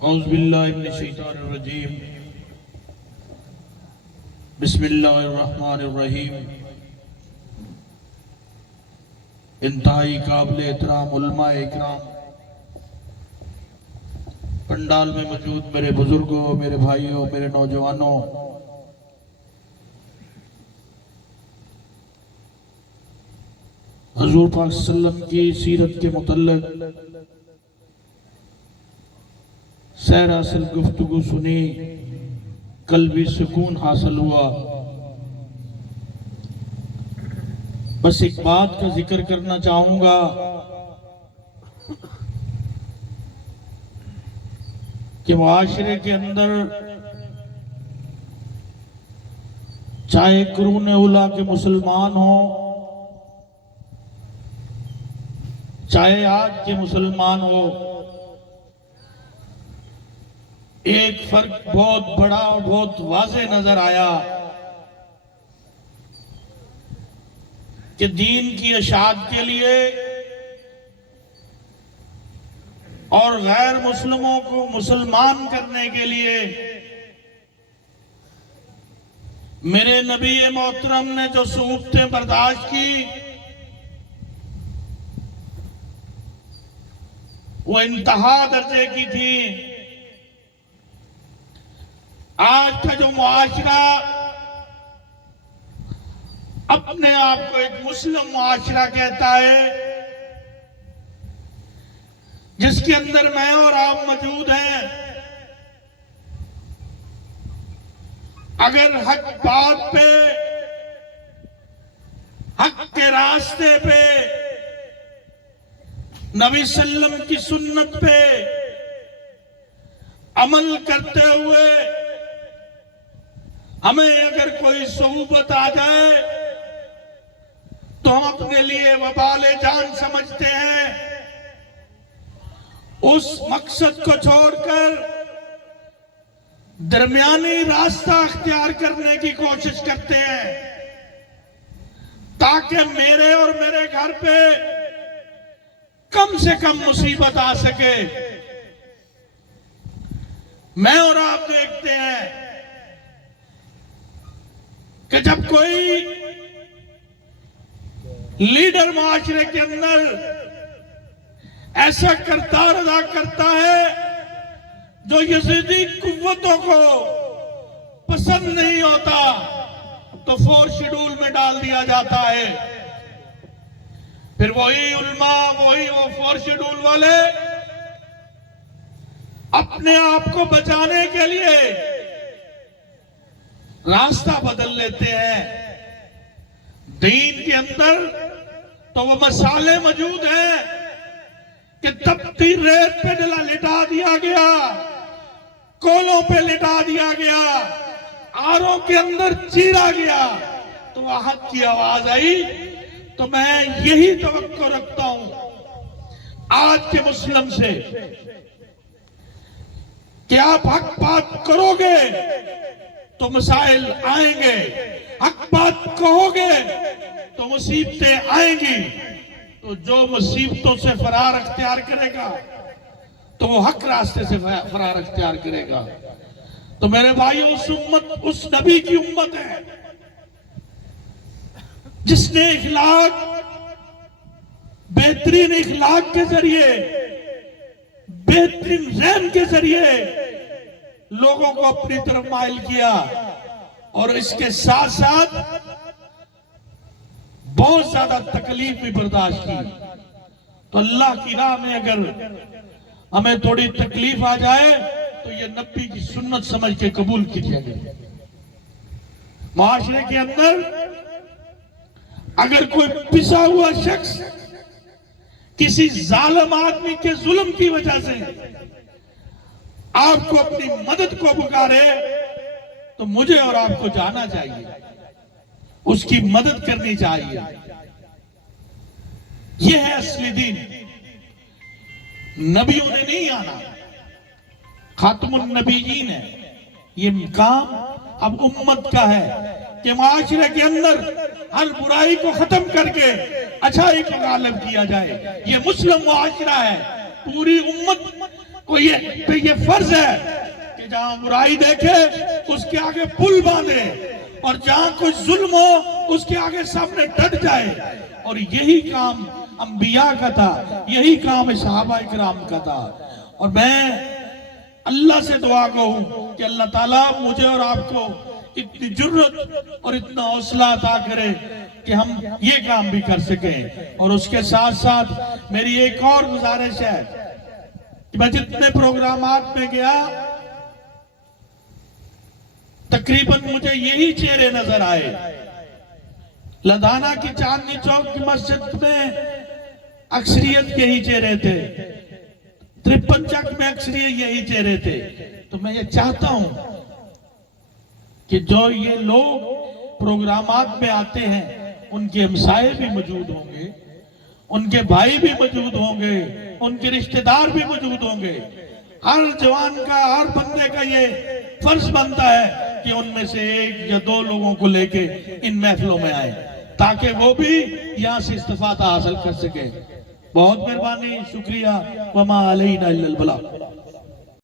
اعوذ باللہ من الشیطان الرجیم بسم اللہ الرحمن الرحیم۔ انتہائی قابل احترام علماء اکرام، پنڈال میں موجود میرے بزرگوں، میرے بھائیوں، میرے نوجوانوں، حضور پاک صلی اللہ علیہ وسلم کی سیرت کے متعلق سیر اصل گفتگو سنی، قلبی سکون حاصل ہوا۔ بس ایک بات کا ذکر کرنا چاہوں گا کہ معاشرے کے اندر چاہے قرون اولیٰ کے مسلمان ہوں، چاہے آج کے مسلمان ہو، ایک فرق بہت بڑا اور بہت واضح نظر آیا کہ دین کی اشاعت کے لیے اور غیر مسلموں کو مسلمان کرنے کے لیے میرے نبی محترم نے جو صعوبتیں برداشت کی وہ انتہا درجے کی تھی۔ آج کا جو معاشرہ اپنے آپ کو ایک مسلم معاشرہ کہتا ہے، جس کے اندر میں اور آپ موجود ہیں، اگر حق بات پہ، حق کے راستے پہ، نبی صلی اللہ علیہ وسلم کی سنت پہ عمل کرتے ہوئے ہمیں اگر کوئی صعوبت آ جائے تو ہم اپنے لیے وبال جان سمجھتے ہیں، اس مقصد کو چھوڑ کر درمیانی راستہ اختیار کرنے کی کوشش کرتے ہیں تاکہ میرے اور میرے گھر پہ کم سے کم مصیبت آ سکے۔ میں اور آپ دیکھتے ہیں کہ جب کوئی لیڈر معاشرے کے اندر ایسا کردار ادا کرتا ہے جو یزیدی قوتوں کو پسند نہیں ہوتا تو 4 شیڈول میں ڈال دیا جاتا ہے۔ پھر وہی علماء، وہی وہ 4 شیڈول والے اپنے آپ کو بچانے کے لیے راستہ بدل لیتے ہیں۔ دین کے اندر تو وہ مسالے موجود ہیں کہ تپتی ریت پہ لٹا دیا گیا، کولوں پہ لٹا دیا گیا، آروں کے اندر چیرا گیا تو وہ حق کی آواز آئی۔ تو میں یہی توقع رکھتا ہوں آج کے مسلم سے کہ آپ حق بات کرو گے تو مسائل آئیں گے، حق بات کہو گے تو مصیبتیں آئیں گی۔ تو جو مصیبتوں سے فرار اختیار کرے گا تو وہ حق راستے سے فرار اختیار کرے گا۔ تو میرے بھائی، اس امت، اس نبی کی امت ہے جس نے اخلاق، بہترین اخلاق کے ذریعے، بہترین ذہن کے ذریعے لوگوں کو اپنی طرف مائل کیا، اور اس کے ساتھ ساتھ بہت زیادہ تکلیف بھی برداشت کی۔ تو اللہ کی راہ میں اگر ہمیں تھوڑی تکلیف آ جائے تو یہ نبی کی سنت سمجھ کے قبول کیجیے گا۔ معاشرے کے اندر اگر کوئی پسا ہوا شخص کسی ظالم آدمی کے ظلم کی وجہ سے آپ کو اپنی مدد کو پکارے تو مجھے اور آپ کو جانا چاہیے، اس کی مدد کرنی چاہیے۔ یہ ہے اصلی دین۔ نبیوں نے نہیں آنا، خاتم النبیین ہے۔ یہ کام اب امت کا ہے کہ معاشرے کے اندر ہر برائی کو ختم کر کے اچھائی کو غالب کیا جائے۔ یہ مسلم معاشرہ ہے، پوری امت کو یہ یہ فرض ہے کہ جہاں برائی دیکھے اس کے آگے پل باندھے، اور جہاں کوئی ظلم ہو اس کے آگے سامنے ڈٹ جائے۔ اور یہی کام انبیاء کا تھا، یہی کام صحابہ اکرام کا تھا۔ اور میں اللہ سے دعا ہوں کہ اللہ تعالیٰ مجھے اور آپ کو اتنی جرت اور اتنا حوصلہ عطا کرے کہ ہم یہ کام بھی کر سکیں۔ اور اس کے ساتھ ساتھ میری ایک اور گزارش ہے کہ میں جتنے پروگرامات میں گیا تقریباً مجھے یہی چہرے نظر آئے۔ لدھانہ کی چاندنی چوک کی مسجد میں اکثریت کے ہی چہرے تھے، 53 چک میں اکثریت یہی چہرے تھے۔ تو میں یہ چاہتا ہوں کہ جو یہ لوگ پروگرامات میں آتے ہیں ان کے ہمسائے بھی موجود ہوں گے، ان کے بھائی بھی موجود ہوں گے، ان کے رشتہ دار بھی موجود ہوں گے۔ ہر جوان کا، ہر بندے کا یہ فرض بنتا ہے کہ ان میں سے ایک یا دو لوگوں کو لے کے ان محفلوں میں آئے تاکہ وہ بھی یہاں سے استفادہ حاصل کر سکے۔ بہت مہربانی، شکریہ، وما علینا الا البلاغ۔